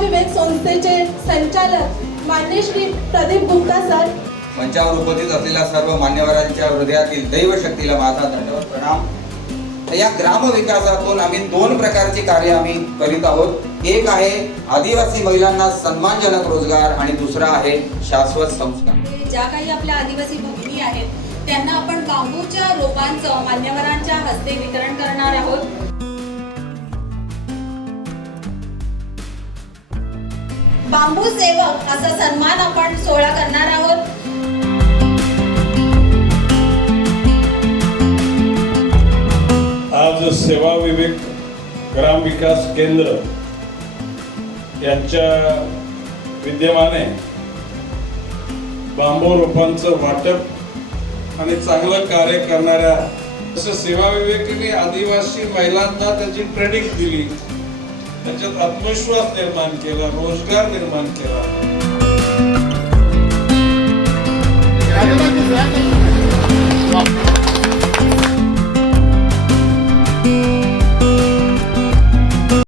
विवेक संस्थेचे संचालक माननीय श्री प्रदीप गुप्ता सर, मंचावर उपस्थित असलेल्या सर्व मान्यवरांच्या हृदयातील दैवशक्तीला माझा दंडवत प्रणाम। या ग्राम विकासातून आम्ही दोन प्रकारची कार्य आम्ही करीत आहोत। एक आहे आदिवासी महिलांना सन्मानजनक रोजगार आणि दुसरा आहे शाश्वत संस्कार। ज्या काही आपल्या आदिवासी भगिनी आहेत त्यांना आपण बांबूच्या रोपांचं मान्यवरांच्या हस्ते वितरण करणार आहोत। बांबू सेवक असा सन्मान आपण सोहळा करणार आहोत। आज सेवा विवेक ग्राम विकास केंद्र यांच्या विद्यमाने बांबू रोपांचं वाटप आणि चांगलं कार्य करणाऱ्या जसं सेवा विवेकने आदिवासी महिलांना त्याची ट्रेनिंग दिली, त्याच्यात आत्मविश्वास निर्माण केला, रोजगार निर्माण केला।